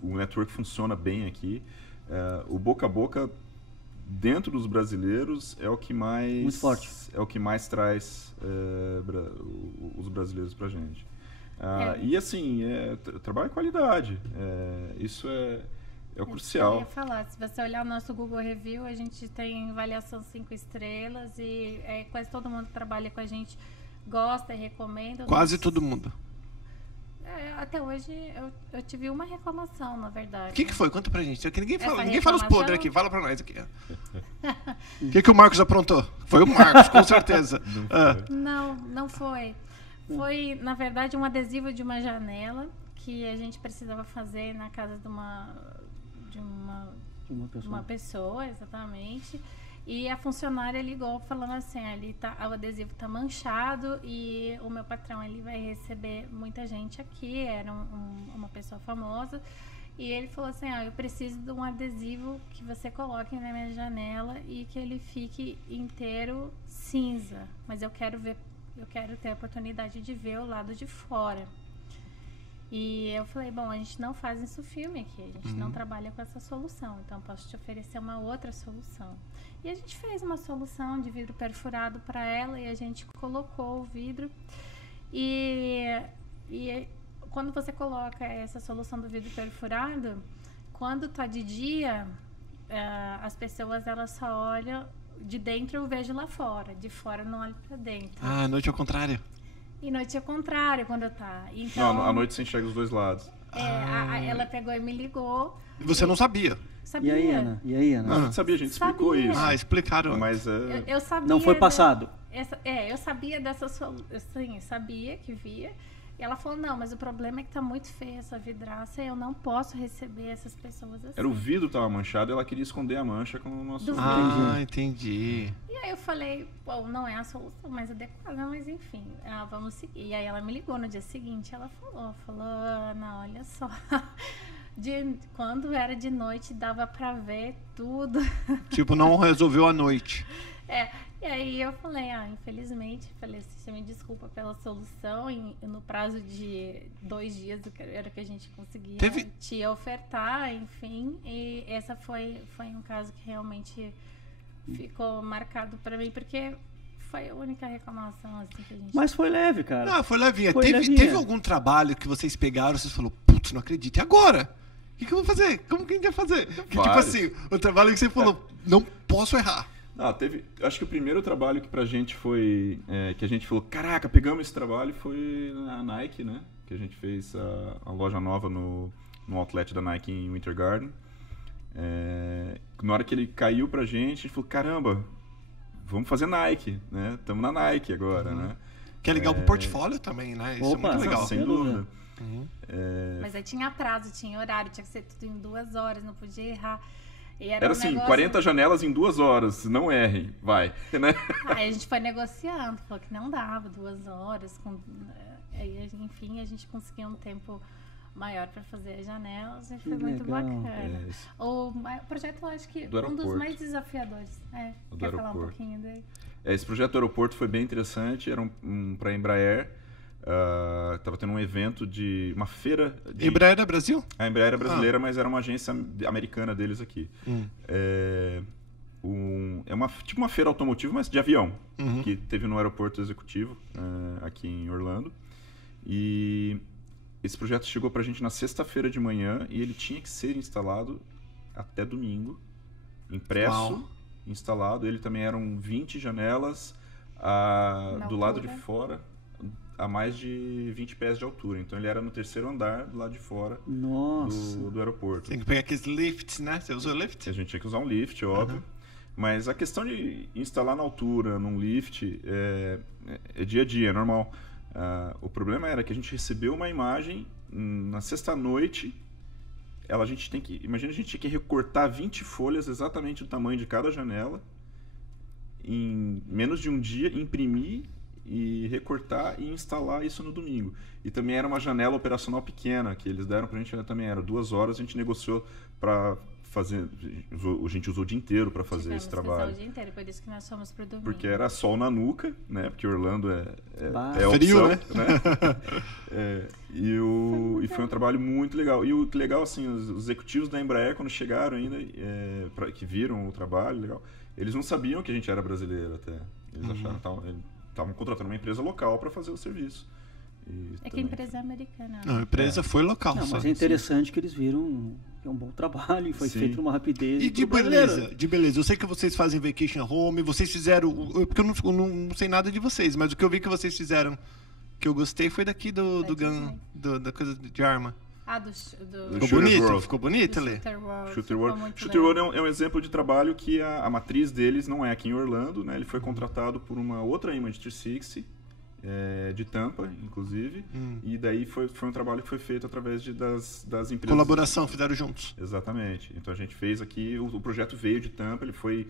o network funciona bem aqui. O boca a boca dentro dos brasileiros é o que mais muito forte. É o que mais traz os brasileiros pra gente. E assim, trabalho de qualidade. Isso é o crucial. Eu ia falar, se você olhar o nosso Google Review, a gente tem avaliação 5 estrelas e quase todo mundo que trabalha com a gente gosta e recomenda. Quase todo mundo. Até hoje eu tive uma reclamação, na verdade. O que foi? Conta pra gente. Ninguém fala os podres aqui. Fala pra nós aqui. O que o Marcos aprontou? Foi o Marcos, com certeza. Não foi. Foi, na verdade, um adesivo de uma janela que a gente precisava fazer na casa de uma pessoa, exatamente. E a funcionária ligou falando assim, o adesivo tá manchado e o meu patrão ele vai receber muita gente aqui, era uma pessoa famosa. E ele falou assim, eu preciso de um adesivo que você coloque na minha janela e que ele fique inteiro cinza. Mas eu quero ter a oportunidade de ver o lado de fora. E eu falei, bom, a gente não faz isso filme aqui, a gente não trabalha com essa solução, então posso te oferecer uma outra solução. E a gente fez uma solução de vidro perfurado para ela e a gente colocou o vidro. E quando você coloca essa solução do vidro perfurado, quando tá de dia, as pessoas elas só olham de dentro, eu vejo lá fora, de fora eu não olho para dentro. À noite é o contrário. E noite é o contrário quando tá. Então, não, à noite você enxerga os dois lados. Ela pegou e me ligou. E você não sabia? Sabia. E aí, Ana? Não, a gente sabia, a gente explicou isso. Explicaram. Mas eu sabia. Não foi passado. Eu sabia dessa solução. Assim, sabia que via. E ela falou, não, mas o problema é que tá muito feia essa vidraça e eu não posso receber essas pessoas assim. Era o vidro que tava manchado e ela queria esconder a mancha com o nosso... Entendi. E aí eu falei, pô, não é a solução mais adequada, mas enfim, vamos seguir. E aí ela me ligou no dia seguinte, ela falou, Ana, olha só, quando era de noite dava pra ver tudo. Tipo, não resolveu à noite. E aí eu falei, infelizmente, você me desculpa pela solução, no prazo de 2 dias era o que a gente conseguia te ofertar, enfim, e essa foi um caso que realmente ficou marcado para mim, porque foi a única reclamação assim, que a gente... Mas foi leve, cara. Não, foi levinha. Teve algum trabalho que vocês pegaram, vocês falaram, putz, não acredito, e agora? O que eu vou fazer? Como que a gente vai fazer? Que, tipo assim, o trabalho que você falou, não posso errar. Acho que o primeiro trabalho que pra gente foi, que a gente falou, caraca, pegamos esse trabalho, foi a Nike, né? Que a gente fez a loja nova no outlet da Nike em Winter Garden. Na hora que ele caiu pra gente, a gente falou, caramba, vamos fazer Nike, né? Estamos na Nike agora, né? Que é legal pro portfólio também, né? Isso é muito legal. Sem dúvida. Mas aí tinha prazo, tinha horário, tinha que ser tudo em 2 horas, não podia errar. Era assim, 40 janelas em 2 horas, não errem, vai, né? Aí a gente foi negociando, falou que não dava 2 horas, enfim, a gente conseguiu um tempo maior para fazer as janelas e foi muito bacana. O projeto, eu acho que um dos mais desafiadores. Quer falar um pouquinho dele? Esse projeto do aeroporto foi bem interessante, era para a Embraer. Estava tendo um evento uma feira de... Embraer é Brasil? A Embraer era brasileira, mas era uma agência americana deles aqui. É tipo uma feira automotiva, mas de avião, que teve no aeroporto executivo aqui em Orlando. E esse projeto chegou pra gente na sexta-feira de manhã e ele tinha que ser instalado até domingo, impresso, instalado. Ele também eram 20 janelas do lado de fora, a mais de 20 pés de altura. Então ele era no 3º andar do lado de fora do aeroporto. Tem que pegar aqueles lifts, né? Você usou lift? A gente tinha que usar um lift, óbvio. Mas a questão de instalar na altura, num lift, é dia a dia, é normal. O problema era que a gente recebeu uma imagem na sexta-noite. Imagina, a gente tinha que recortar 20 folhas exatamente do tamanho de cada janela em menos de um dia, imprimir e recortar e instalar isso no domingo. E também era uma janela operacional pequena que eles deram pra gente, também era 2 horas, a gente negociou para fazer, a gente usou o dia inteiro para fazer esse trabalho. O dia inteiro, por isso que nós fomos pro domingo. Porque era sol na nuca, né? Porque Orlando é frio, opção, né? E foi um trabalho muito legal. E o legal, assim, os executivos da Embraer, quando chegaram ainda, que viram o trabalho, legal, eles não sabiam que a gente era brasileiro até. Eles acharam estavam contratando uma empresa local para fazer o serviço. Que a empresa é americana. Não, a empresa foi local. Não, mas é interessante que eles viram que é um bom trabalho e foi feito numa rapidez. E de beleza. Eu sei que vocês fazem vacation home, vocês fizeram... Porque eu não sei nada de vocês, mas o que eu vi que vocês fizeram, que eu gostei, foi daqui da coisa de arma. Ficou bonito ali? Shooter World é um exemplo de trabalho que a matriz deles não é aqui em Orlando, né? Ele foi contratado por uma outra Image 360, de Tampa, inclusive, e daí foi um trabalho que foi feito através das empresas. Colaboração, fizeram juntos. Exatamente. Então a gente fez aqui, o projeto veio de Tampa, ele foi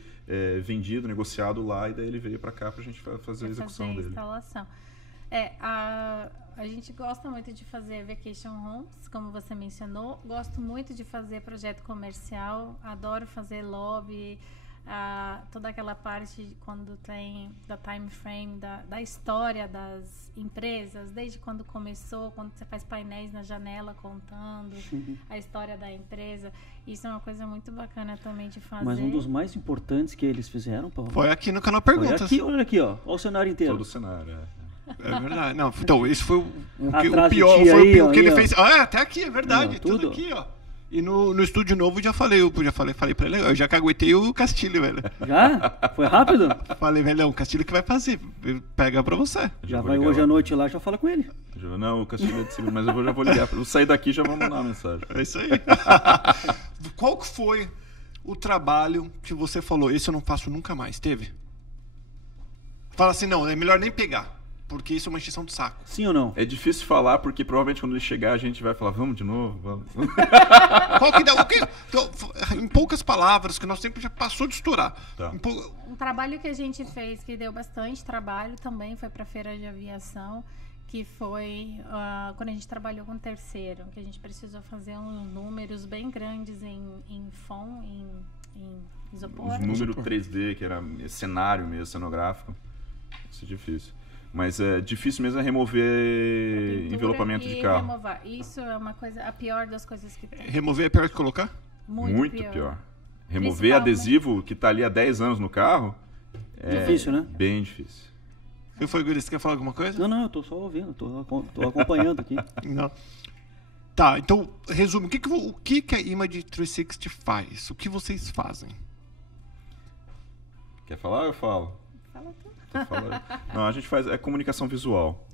vendido, negociado lá, e daí ele veio para cá para a gente fazer a execução dele. Instalação. A gente gosta muito de fazer vacation homes, como você mencionou. Gosto muito de fazer projeto comercial. Adoro fazer lobby. Toda aquela parte quando tem da time frame, da história das empresas, desde quando começou, quando você faz painéis na janela contando a história da empresa. Isso é uma coisa muito bacana também de fazer. Mas um dos mais importantes que eles fizeram, Paulo, foi aqui no canal Perguntas. Olha aqui, ó. Olha o cenário inteiro. Todo o cenário, É verdade. Não, então, esse foi o Atrás pior. Foi o que ele fez. Até aqui, é verdade. Tudo aqui, ó. E no estúdio novo falei pra ele, eu já caguetei o Castilho, velho. Já? Foi rápido? Falei, velho, o Castilho que vai fazer, pega pra você. Já vai hoje à noite lá, já fala com ele. Não, o Castilho é de segunda, mas eu já vou ligar. Eu sair daqui já vou mandar uma mensagem. É isso aí. Qual que foi o trabalho que você falou, esse eu não faço nunca mais, teve? Fala assim, não, é melhor nem pegar. Porque isso é uma extensão de saco. Sim ou não? É difícil falar, porque provavelmente quando ele chegar a gente vai falar, vamos de novo, vamos. Qual que dá? Então, em poucas palavras, que nosso tempo já passou de estourar. Tá. Um trabalho que a gente fez, que deu bastante trabalho também, foi para a Feira de Aviação, que foi quando a gente trabalhou com o terceiro, que a gente precisou fazer uns números bem grandes em FOM, em isopor. Os números 3D, que era cenário mesmo, cenográfico. Isso é difícil. Mas é difícil mesmo remover envelopamento de carro. Remover. Isso é uma coisa, a pior das coisas que tem. Remover é pior que colocar? Muito pior. Remover adesivo que está ali há 10 anos no carro é difícil, né? Bem difícil. E foi, Guri, você quer falar alguma coisa? Não, eu tô só ouvindo, tô acompanhando aqui. Não. Tá, então, resumo, o que a Image 360 faz? O que vocês fazem? Quer falar ou eu falo? Fala tudo. Não, a gente faz comunicação visual.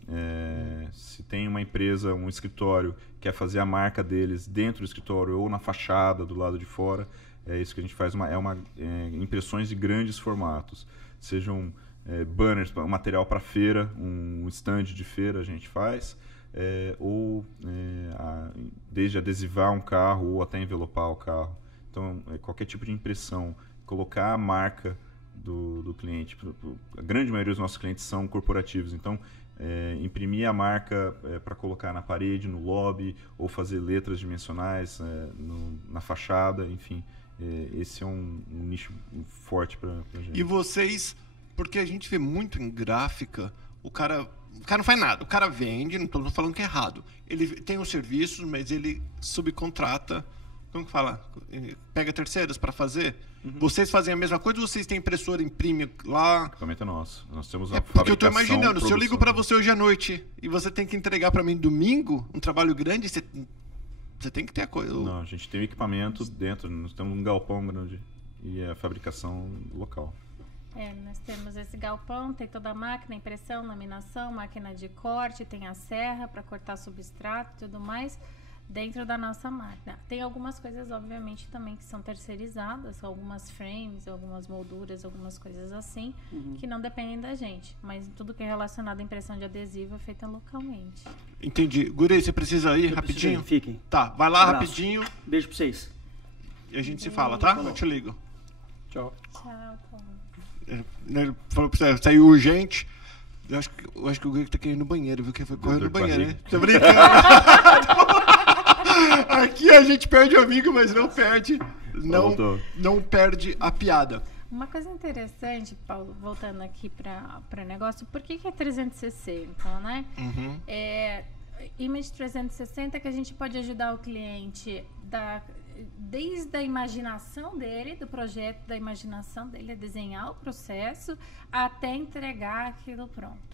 Se tem uma empresa, um escritório, quer fazer a marca deles dentro do escritório ou na fachada do lado de fora, é isso que a gente faz. Impressões de grandes formatos, sejam banners, material para feira, um stand de feira a gente faz, desde adesivar um carro ou até envelopar o carro. Então, qualquer tipo de impressão, colocar a marca do cliente. A grande maioria dos nossos clientes são corporativos, então imprimir a marca para colocar na parede, no lobby, ou fazer letras dimensionais na fachada, enfim, esse é um nicho forte para a gente. E vocês, porque a gente vê muito em gráfica, o cara não faz nada, o cara vende, não estou falando que é errado, ele tem os serviços, mas ele subcontrata, como que fala? Pega terceiros para fazer? Vocês fazem a mesma coisa ou vocês têm impressora, imprime lá? O equipamento é nosso. Nós temos uma porque eu estou imaginando, produção. se eu ligo para você hoje à noite e você tem que entregar para mim domingo, um trabalho grande, você tem que ter a coisa. Não, a gente tem o equipamento dentro, nós temos um galpão grande e a fabricação local. Nós temos esse galpão, tem toda a máquina, impressão, laminação, máquina de corte, tem a serra para cortar substrato e tudo mais. Dentro da nossa máquina. Tem algumas coisas, obviamente, também que são terceirizadas, algumas frames, algumas molduras, algumas coisas assim, que não dependem da gente. Mas tudo que é relacionado à impressão de adesivo é feito localmente. Entendi. Guri, você precisa ir rapidinho? Fiquem. Tá, vai lá rapidinho. Beijo pra vocês. E a gente se fala, tá? Eu te ligo. Tchau. Tchau, Tom. Ele falou pra você sair urgente. Eu acho que o Guri tá querendo ir no banheiro, viu? Que foi correndo no banheiro, né? Tô brincando. Aqui a gente perde o amigo, mas não perde. Não perde a piada. Uma coisa interessante, Paulo, voltando aqui para o negócio, por que é 360, né? Image 360 que a gente pode ajudar o cliente desde a imaginação dele, do projeto, da imaginação dele, a desenhar o processo, até entregar aquilo pronto.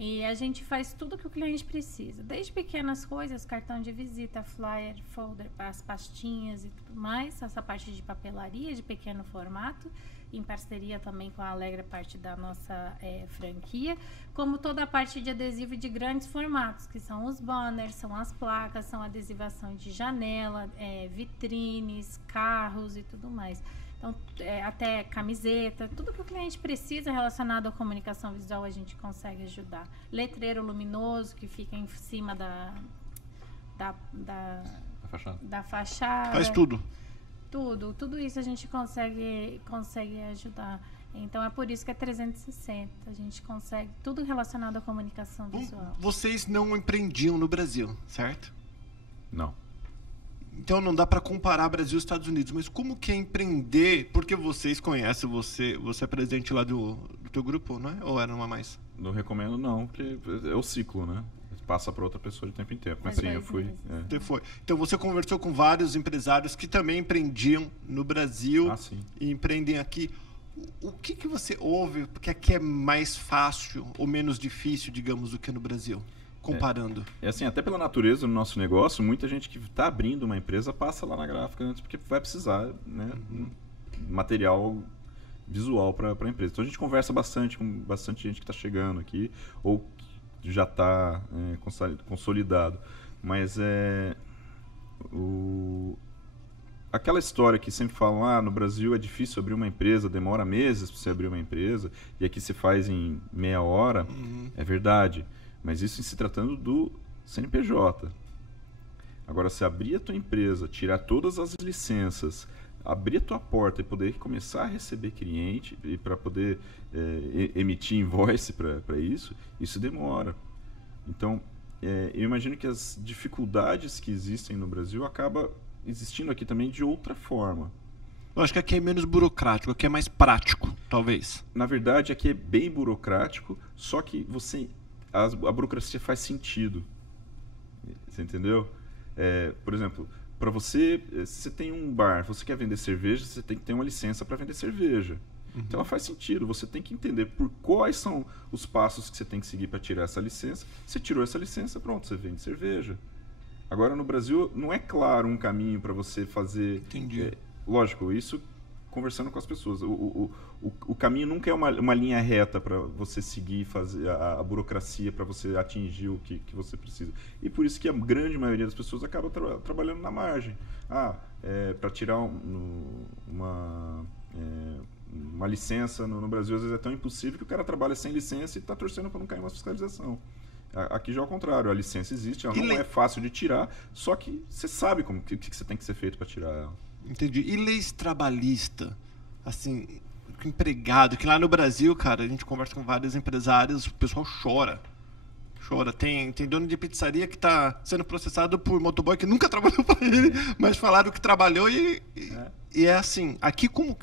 E a gente faz tudo que o cliente precisa, desde pequenas coisas, cartão de visita, flyer, folder, as pastinhas e tudo mais, essa parte de papelaria de pequeno formato, em parceria também com a Alegra, parte da nossa franquia, como toda a parte de adesivo de grandes formatos, que são os banners, são as placas, são adesivação de janela, vitrines, carros e tudo mais. Então, até camiseta, tudo que o cliente precisa relacionado à comunicação visual a gente consegue ajudar. Letreiro luminoso que fica em cima da fachada. Faz tudo. Tudo isso a gente consegue ajudar. Então é por isso que é 360. A gente consegue tudo relacionado à comunicação visual. Vocês não empreendiam no Brasil, certo? Não. Então não dá para comparar Brasil e Estados Unidos, mas como que é empreender? Porque vocês conhecem, você é presidente lá do teu grupo, não é? Ou era uma mais? Não recomendo não, porque é o ciclo, né? Passa para outra pessoa de tempo em tempo. Mas sim, eu fui. Você foi. Então você conversou com vários empresários que também empreendiam no Brasil e empreendem aqui. O que você ouve? Porque aqui é mais fácil ou menos difícil, digamos, do que no Brasil? comparando? Assim, até pela natureza do nosso negócio, muita gente que está abrindo uma empresa passa lá na gráfica antes, porque vai precisar, né, material visual para a empresa. Então a gente conversa bastante com bastante gente que está chegando aqui ou que já está consolidado. Mas aquela história que sempre falam, no Brasil é difícil abrir uma empresa, demora meses para você abrir uma empresa, e aqui se faz em meia hora, é verdade. Mas isso em se tratando do CNPJ. Agora, se abrir a tua empresa, tirar todas as licenças, abrir a tua porta e poder começar a receber cliente e para poder emitir invoice para isso demora. Então, eu imagino que as dificuldades que existem no Brasil acabam existindo aqui também de outra forma. Eu acho que aqui é menos burocrático, aqui é mais prático, talvez. Na verdade, aqui é bem burocrático, só que a burocracia faz sentido. Você entendeu? Por exemplo, para você, se você tem um bar, você quer vender cerveja, você tem que ter uma licença para vender cerveja. Então ela faz sentido, você tem que entender por quais são os passos que você tem que seguir para tirar essa licença. Você tirou essa licença, pronto, você vende cerveja. Agora no Brasil não é claro um caminho para você fazer... Entendi. Lógico, isso conversando com as pessoas. O caminho nunca é uma linha reta para você seguir, fazer a burocracia para você atingir o que você precisa. E por isso que a grande maioria das pessoas acaba trabalhando na margem. Para tirar uma licença no Brasil, às vezes é tão impossível que o cara trabalha sem licença e está torcendo para não cair uma fiscalização. Aqui já é o contrário, a licença existe, ela não é fácil de tirar, só que você sabe o que você tem que ser feito para tirar ela. Entendi. E leis trabalhistas? Assim, empregado, que lá no Brasil, cara, a gente conversa com vários empresários, o pessoal chora. Tem dono de pizzaria que está sendo processado por motoboy que nunca trabalhou para ele, mas falaram que trabalhou e é assim. Aqui como...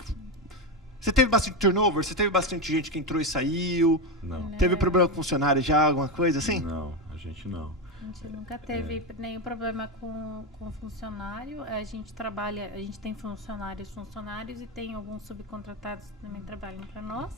Você teve bastante turnover? Você teve bastante gente que entrou e saiu? Não. Teve problema com funcionário já, alguma coisa assim? Não, a gente não. A gente nunca teve nenhum problema com funcionário. A gente tem funcionários e tem alguns subcontratados que também trabalham para nós.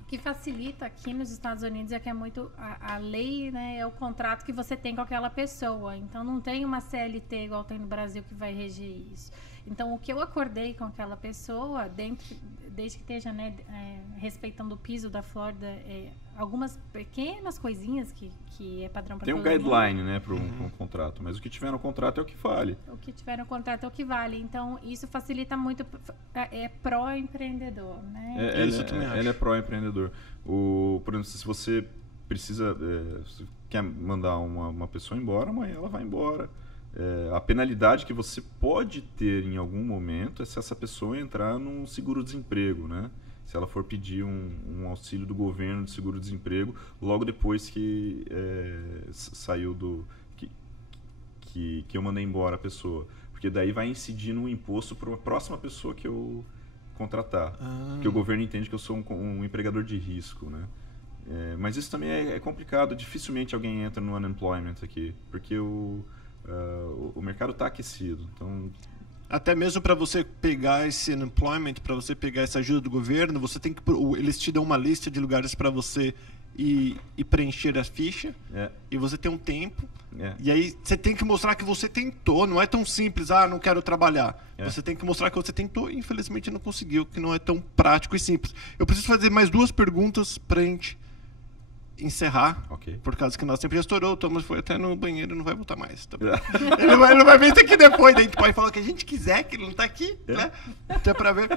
O que facilita aqui nos Estados Unidos é que é muito a lei, né, é o contrato que você tem com aquela pessoa. Então não tem uma CLT igual tem no Brasil que vai reger isso. Então o que eu acordei com aquela pessoa, desde que esteja, né, respeitando o piso da Flórida, algumas pequenas coisinhas que é padrão para todo mundo. Tem um guideline, né, para um contrato, mas o que tiver no contrato é o que vale. O que tiver no contrato é o que vale. Então isso facilita muito, é pró-empreendedor, né? Ele é pró-empreendedor. Por exemplo, se você precisa, se quer mandar uma pessoa embora, amanhã ela vai embora. A penalidade que você pode ter em algum momento é se essa pessoa entrar num seguro-desemprego, né? Se ela for pedir um auxílio do governo de seguro-desemprego logo depois que saiu que eu mandei embora a pessoa. Porque daí vai incidir no imposto para a próxima pessoa que eu contratar. Porque o governo entende que eu sou um empregador de risco, né? Mas isso também é complicado. Dificilmente alguém entra no unemployment aqui, porque o mercado está aquecido. Então, até mesmo para você pegar esse unemployment, para você pegar essa ajuda do governo, você tem que eles te dão uma lista de lugares para você ir preencher a ficha. E você tem um tempo. E aí você tem que mostrar que você tentou. Não é tão simples, não quero trabalhar. Você tem que mostrar que você tentou e infelizmente não conseguiu, que não é tão prático e simples. Eu preciso fazer mais 2 perguntas para a gente encerrar, por causa que nosso tempo já estourou. O Thomas foi até no banheiro e não vai voltar mais. Tá? Ele não vai vir isso aqui depois. Daí a gente pode falar o que a gente quiser, que ele não está aqui, né? Até para ver.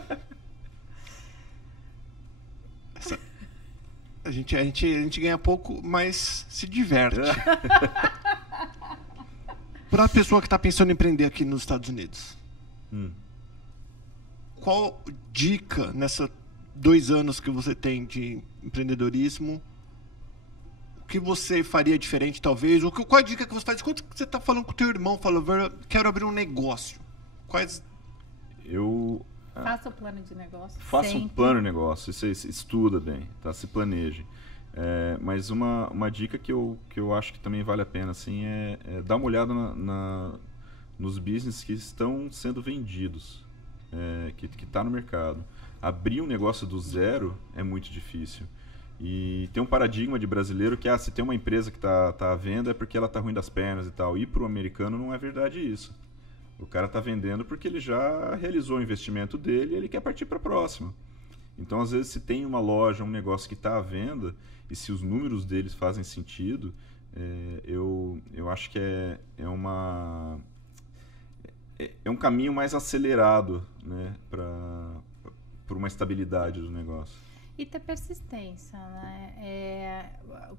A gente ganha pouco, mas se diverte. Para a pessoa que está pensando em empreender aqui nos Estados Unidos, qual dica nesses 2 anos que você tem de empreendedorismo? O que você faria diferente, talvez? Qual a dica que você faz? Quando você está falando com o teu irmão, falou, quero abrir um negócio. Quais... Faça o plano de negócio. Faça um plano de negócio. Você estuda bem, tá? Se planeje. Mas uma dica que eu acho que também vale a pena assim, é dar uma olhada nos business que estão sendo vendidos, que está no mercado. Abrir um negócio do zero é muito difícil. E tem um paradigma de brasileiro que, se tem uma empresa que tá à venda é porque ela tá ruim das pernas e tal. E pro americano não é verdade isso. O cara tá vendendo porque ele já realizou o investimento dele e ele quer partir para a próxima. Então, às vezes, se tem uma loja, um negócio que está à venda e se os números deles fazem sentido, eu acho que é um caminho mais acelerado, né, para uma estabilidade do negócio. E ter persistência, né?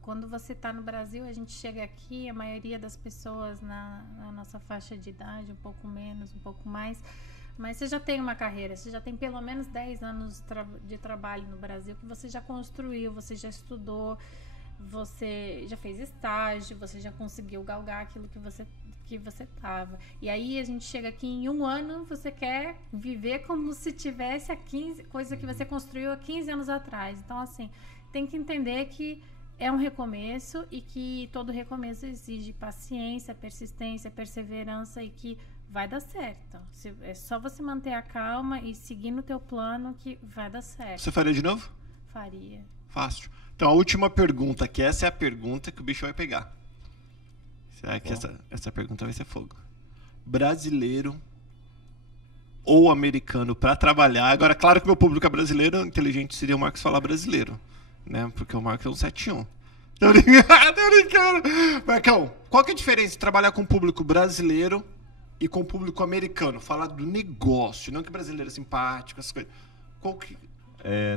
Quando você está no Brasil, a gente chega aqui, a maioria das pessoas na nossa faixa de idade, um pouco menos, um pouco mais, mas você já tem uma carreira, você já tem pelo menos 10 anos de trabalho no Brasil, que você já construiu, você já estudou, você já fez estágio, você já conseguiu galgar aquilo que você estava. E aí a gente chega aqui em um ano, você quer viver como se tivesse coisa que você construiu há 15 anos atrás. Então, assim, tem que entender que é um recomeço e que todo recomeço exige paciência, persistência, perseverança e que vai dar certo. É só você manter a calma e seguir no teu plano que vai dar certo. Você faria de novo? Faria. Fácil. Então, a última pergunta, que essa é a pergunta que o bicho vai pegar. Será que essa pergunta vai ser fogo? Brasileiro ou americano para trabalhar? Agora, claro que meu público é brasileiro, inteligente seria o Marcos falar brasileiro, né? Porque o Marcos é um 71. Tô brincando. Marcão, qual que é a diferença de trabalhar com o público brasileiro e com o público americano? Falar do negócio, não que brasileiro é simpático, essas coisas. Qual que...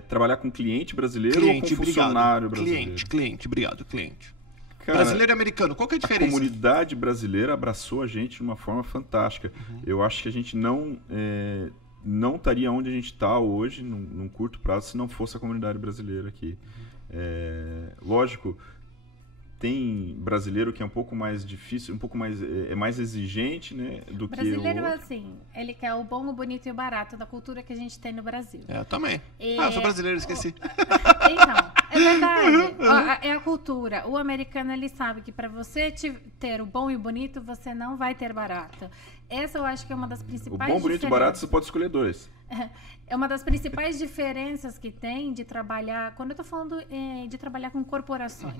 trabalhar com cliente brasileiro ou com funcionário brasileiro? Cliente, obrigado, cliente. Cara, brasileiro e americano, qual que é a diferença? A comunidade brasileira abraçou a gente de uma forma fantástica. Eu acho que a gente não estaria onde a gente está hoje, num curto prazo, se não fosse a comunidade brasileira aqui. Lógico, tem brasileiro que é um pouco mais difícil, um pouco mais mais exigente, né, do que o brasileiro é assim, ele quer o bom, o bonito e o barato da cultura que a gente tem no Brasil. Eu também. Eu sou brasileiro, esqueci. Então, é verdade. É a cultura. O americano, ele sabe que para você ter o bom e o bonito, você não vai ter barato. Essa eu acho que é uma das principais diferenças. O bom, bonito e barato, você pode escolher 2. É uma das principais diferenças que tem de trabalhar... Quando eu estou falando de trabalhar com corporações,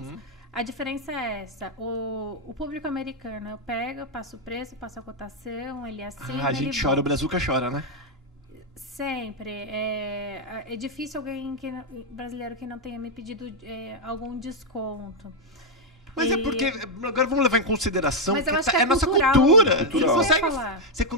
a diferença é essa. O público americano, eu pego, eu passo o preço, passo a cotação, ele assina... a gente chora, o Brazuca chora, né? Sempre. É difícil alguém brasileiro que não tenha me pedido algum desconto. Mas é porque... Agora vamos levar em consideração que é nossa cultura.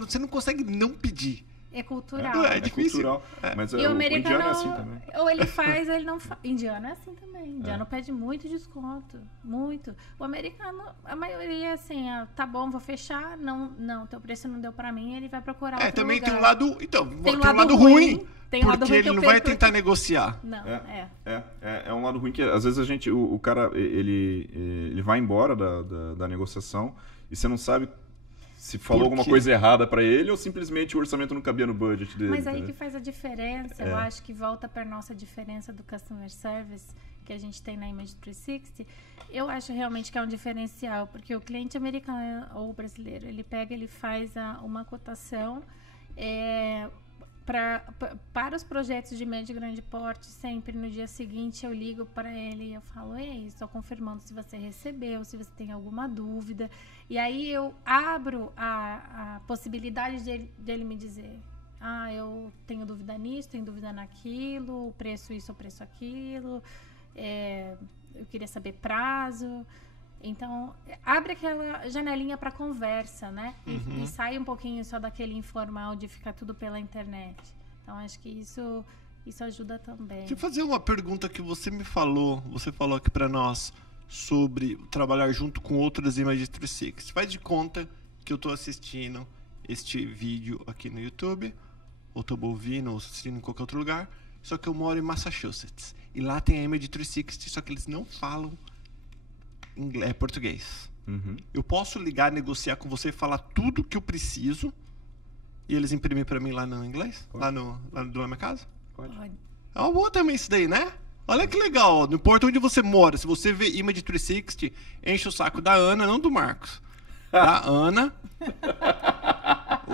Você não consegue não pedir. É cultural. É difícil. Cultural. Mas e o americano indiano é assim também. Ou ele faz ou ele não faz. Indiano é assim também. Indiano pede muito desconto. Muito. O americano, a maioria é assim, tá bom, vou fechar. Não, teu preço não deu pra mim, ele vai procurar outro também lugar. Tem um lado... Então, tem um lado ruim. Porque ele não vai tentar negociar. Não, É um lado ruim que às vezes o cara ele vai embora da negociação e você não sabe se falou alguma coisa errada para ele ou simplesmente o orçamento não cabia no budget dele. Mas aí que faz a diferença. Eu acho que volta para nossa diferença do customer service que a gente tem na Image 360. Eu acho realmente que é um diferencial, porque o cliente americano ou brasileiro, ele pega, ele faz uma cotação para os projetos de médio e grande porte. Sempre no dia seguinte eu ligo para ele e eu falo: ei, estou confirmando se você recebeu, se você tem alguma dúvida. E aí eu abro a possibilidade dele me dizer: eu tenho dúvida nisso, tenho dúvida naquilo, o preço isso, o preço aquilo, eu queria saber prazo. Então, abre aquela janelinha para conversa, né? E sai um pouquinho só daquele informal de ficar tudo pela internet. Então, acho que isso ajuda também. Deixa eu fazer uma pergunta que você falou aqui para nós sobre trabalhar junto com outras Image 360. Faz de conta que eu estou assistindo este vídeo aqui no YouTube, ou estou ouvindo, ou assistindo em qualquer outro lugar, só que eu moro em Massachusetts. E lá tem a Image 360, só que eles não falam português. Eu posso ligar, negociar com você, falar tudo que eu preciso e eles imprimem para mim lá no inglês? Lá na minha casa? Pode. É uma boa também isso daí, né? Olha que legal. Não importa onde você mora, se você vê Image 360, enche o saco da Ana, não do Marcos. Da Ana.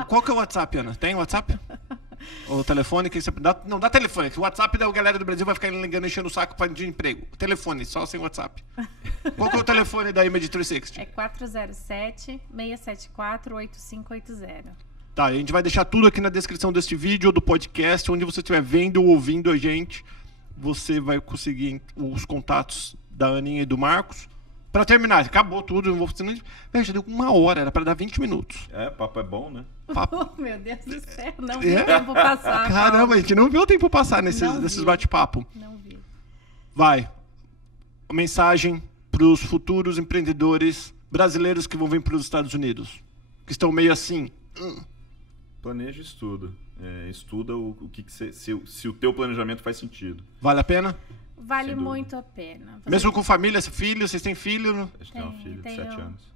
Qual que é o WhatsApp, Ana? Tem WhatsApp? O telefone que você... Não, dá telefone. O WhatsApp da galera do Brasil vai ficar ligando, enchendo o saco de emprego. Telefone, só sem WhatsApp. Qual que é o telefone da Image 360? É 407-674-8580. Tá, a gente vai deixar tudo aqui na descrição deste vídeo ou do podcast, onde você estiver vendo ou ouvindo a gente. Você vai conseguir os contatos da Aninha e do Marcos. Pra terminar, acabou tudo. Não vou... Já deu 1 hora, era pra dar 20 minutos. Papo é bom, né? Oh, meu Deus do céu, não vi o tempo passar. Caramba, Paulo. A gente não viu o tempo passar nesses bate-papo. Não vi. Vai. Uma mensagem pros futuros empreendedores brasileiros que vão vir para os Estados Unidos. Que estão meio assim... Planeja e estuda. Estuda se o teu planejamento faz sentido. Vale a pena? Vale muito a pena. Mesmo com família, filho, vocês têm filho? A gente tem uma filha de 7 anos.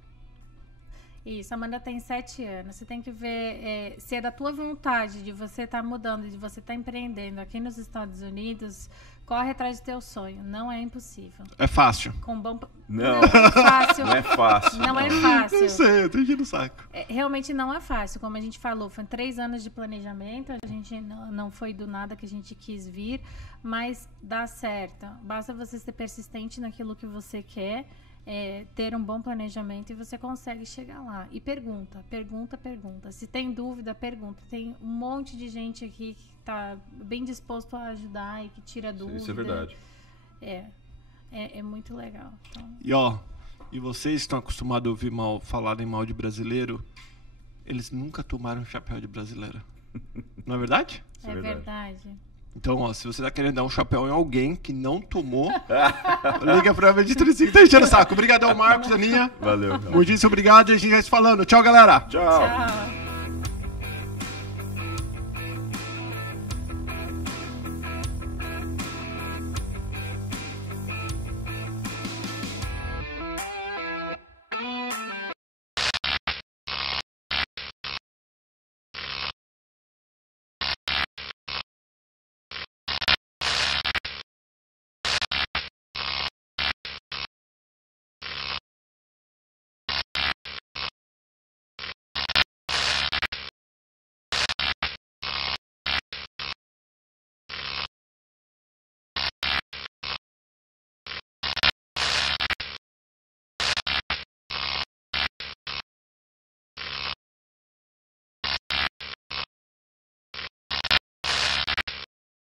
Isso, a Amanda tem 7 anos. Você tem que ver se é da tua vontade de você estar mudando, de você estar empreendendo aqui nos Estados Unidos, corre atrás do teu sonho. Não é impossível. É fácil. Não. Não é fácil. Não é fácil. Não é fácil. Não sei, eu tô enchendo o saco. Realmente não é fácil. Como a gente falou, foi 3 anos de planejamento. A gente não foi do nada que a gente quis vir, mas dá certo. Basta você ser persistente naquilo que você quer. Ter um bom planejamento e você consegue chegar lá. E pergunta. Se tem dúvida, pergunta. Tem um monte de gente aqui que está bem disposto a ajudar e que tira dúvida. Isso é verdade. É muito legal. Então... E vocês estão acostumados a ouvir falarem mal de brasileiro, eles nunca tomaram um chapéu de brasileira. Não é verdade? É verdade. Então, se você tá querendo dar um chapéu em alguém que não tomou, liga pra Image 360. Tá enchendo o saco. Obrigadão, Marcos, Aninha. Valeu. Muitíssimo obrigado e a gente vai se falando. Tchau, galera. Tchau.